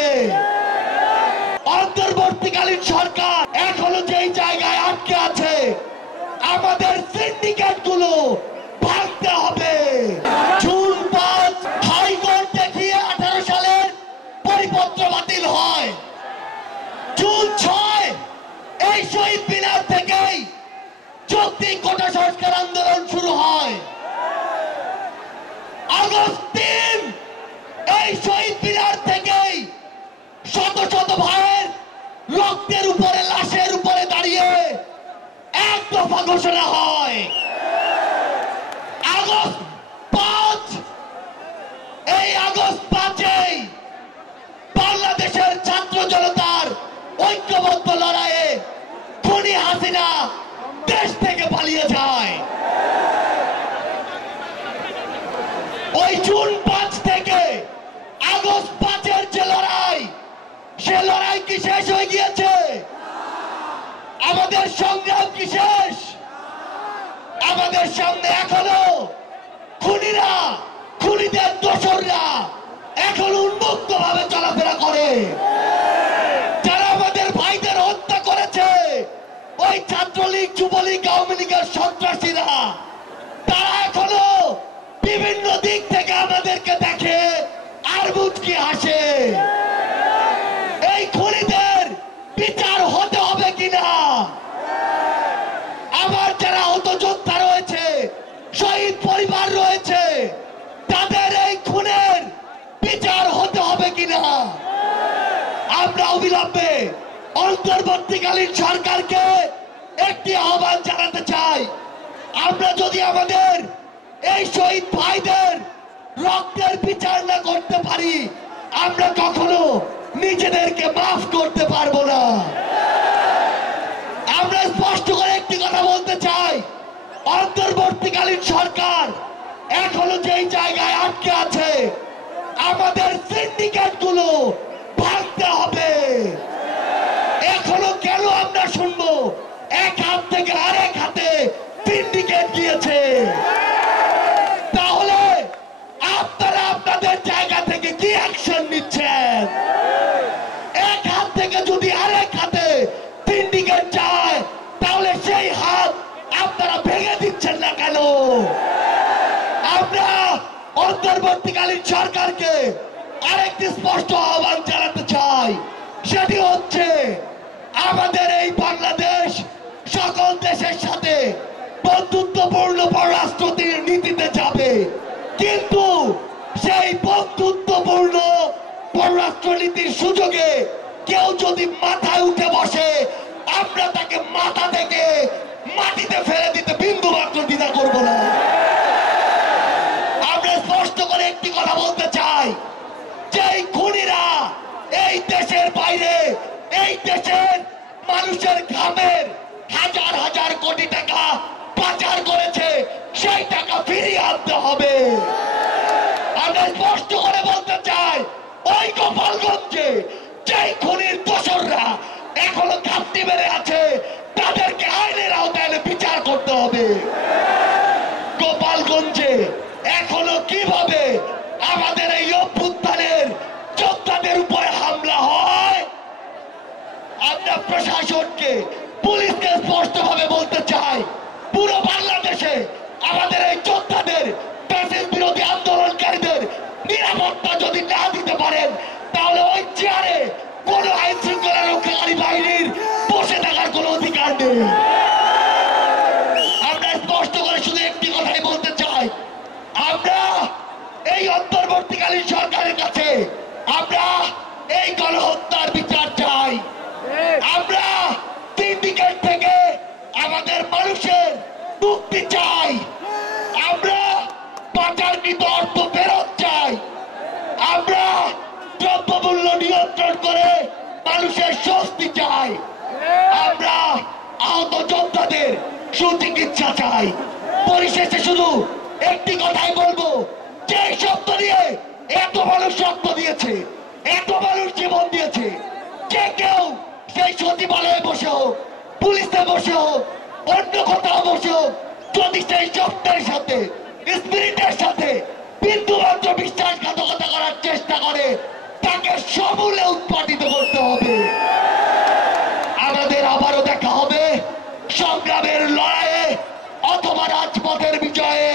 আছে। অন্তর্বর্তীকালীন সরকার এখনো যেই জায়গায় আটকে আছে, আমাদের সিন্ডিকেট গুলো ভাঙতে হবে। জুন 5 হাইকোর্ট দেখিয়ে 18 সালের পরিপত্র বাতিল হয়। জুন 6 এই শহীদ মিনার থেকেই যৌক্তিক কোটা সংস্কার আন্দোলন শুরু হয়। আগস্ট 3 এই শহীদ মিনার থেকেই শত শত ভাইয়ের রক্তের উপরে, লাশের উপরে দাঁড়িয়ে এক দফা ঘোষণা হয়। আগস্ট 5 এই আগস্ট 5 বাংলাদেশের ছাত্র জনতার ঐক্যবদ্ধ লড়াইয়ে খুনি হাসিনা দেশ থেকে পালিয়ে যায়। ওই জুন 5 থেকে আগস্ট 5 যে লড়াই, সে লড়াই কি শেষ হয়ে গিয়েছে? আমাদের সংগ্রাম কি শেষ? আমাদের সামনে এখনো খুনিরা, খুনিদের দোসররা এখন উন্মুক্ত ভাবে চলাফেরা করে। যারা আমাদের ভাইদের হত্যা করেছে, ওই ছাত্রলীগ, যুবলীগ, আওয়ামী লীগের সন্ত্রাসীরা, তারা এখনো বিভিন্ন দিক থেকে আমাদেরকে দেখে আর মুচকি হাসে। এই খুনিদের বিচার হতে হবে কিনা? আমার যারা হত যোদ্ধা রয়েছে, শহীদ পরিবার রয়েছে, তাদের এই খুনের বিচার হতে হবে কিনা? আমরা অবিলম্বে অন্তর্বর্তীকালীন সরকারকে একটি আহ্বান জানাতে চাই। আমরা যদি আমাদের এই শহীদ ভাইদের রক্তের বিচার না করতে পারি, আমরা কখনো নিজেদেরকে মাফ করতে পারবো না। আমরা স্পষ্ট করে একটি কথা বলতে চাই, অন্তর্বর্তীকালীন সরকার এখনো যেই জায়গায় আটকে আছে, আমাদের সিন্ডিকেট গুলো ভাঙতে হবে। এখনো কেন আমরা শুনবো এক হাত থেকে আরেক হাতে সিন্ডিকেট গিয়েছে? তাহলে আপনারা আপনাদের জায়গা থেকে কি অ্যাকশন নিচ্ছেন? এক হাত থেকে যদি আরেক হাতে সিন্ডিকেট যায়, তাহলে সেই হাত আপনারা ভেঙে দিচ্ছেন না কেন? আমরা অন্তর্বর্তীকালীন সরকারকে আরেকটি স্পষ্ট আহ্বান জানাতে চাই। সেটি হচ্ছে, আমাদের এই বাংলাদেশ সকল দেশের সাথে বন্ধুত্বপূর্ণ পররাষ্ট্র নীতিতে যাবে, কিন্তু সেই বন্ধুত্বপূর্ণ পররাষ্ট্রনীতির সুযোগে কেউ যদি মাথায় উঠে বসে, আমরা তাকে মাথা থেকে মাটিতে ফেলে দিতে বিন্দু মাত্র দ্বিধা করব না। আমরা স্পষ্ট করে একটি কথা বলতে চাই, যে খুনিরা এই দেশের বাইরে, এই দেশের মানুষের ঘামের হাজার হাজার কোটি টাকা পাচার করেছে, সেই টাকা ফিরিয়ে আনতে হবে। আমরা স্পষ্ট করে বলতে চাই, ওই গোপালগঞ্জে যেই খুনির দোসররা এখনো ঘাপটি মেরে আছে, তাদেরকে আইনের আওতায় বিচার করতে হবে। গোপালগঞ্জে এখনো কিভাবে আমাদের এই অভ্যুত্থানের যোদ্ধাদের উপরে হামলা হয়, আমরা প্রশাসনকে, পুলিশকে স্পষ্ট ভাবে বলতে চাই, পুরো বাংলাদেশে আমাদের এই যোদ্ধাদের, ফ্যাসিস্ট বিরোধী আন্দোলনকারীদের নিরাপত্তা যদি না দিতে পারেন, তাহলে ওই চেয়ারে কোন আইন শৃঙ্খলা রক্ষাকারী বাহিনীর বসে থাকার কোন অধিকার নেই। আমরা স্পষ্ট করে শুধু একটি কথাই বলতে চাই, আমরা এই অন্তর্বর্তীকালীন সরকারের কাছে আমরা এই গণহত্যার বিচার চাই। আমরা সিন্ডিকেট থেকে আমাদের মানুষের মুক্তি চাই। আমরা পাচারকৃত অর্থ ফেরত চাই। আমরা দ্রব্যমূল্য নিয়ন্ত্রণ করে মানুষের স্বস্তি চাই। আমরা আহত যোদ্ধাদের সুচিকিৎসা চাই। পরিশেষে শুধু একটি কথাই বলবো, যে শব্দ নিয়ে এত মানুষ রক্ত দিয়েছে, এত মানুষ জীবন দিয়েছে, যে কেউ সেই সচিবালয়ে বসে হোক, পুলিশে বসে হোক, অন্য কোথাও বসে হোক, যদি সেই শব্দের সাথে, স্পিরিটের সাথে বিন্দুমাত্র বিশ্বাসঘাতকতা করার চেষ্টা করে, তাকে এটাকে সমূলে উৎপাদিত করতে হবে। আমাদের আবারও দেখা হবে সংগ্রামের লড়াইয়ে অথবা রাজপথের বিজয়ে।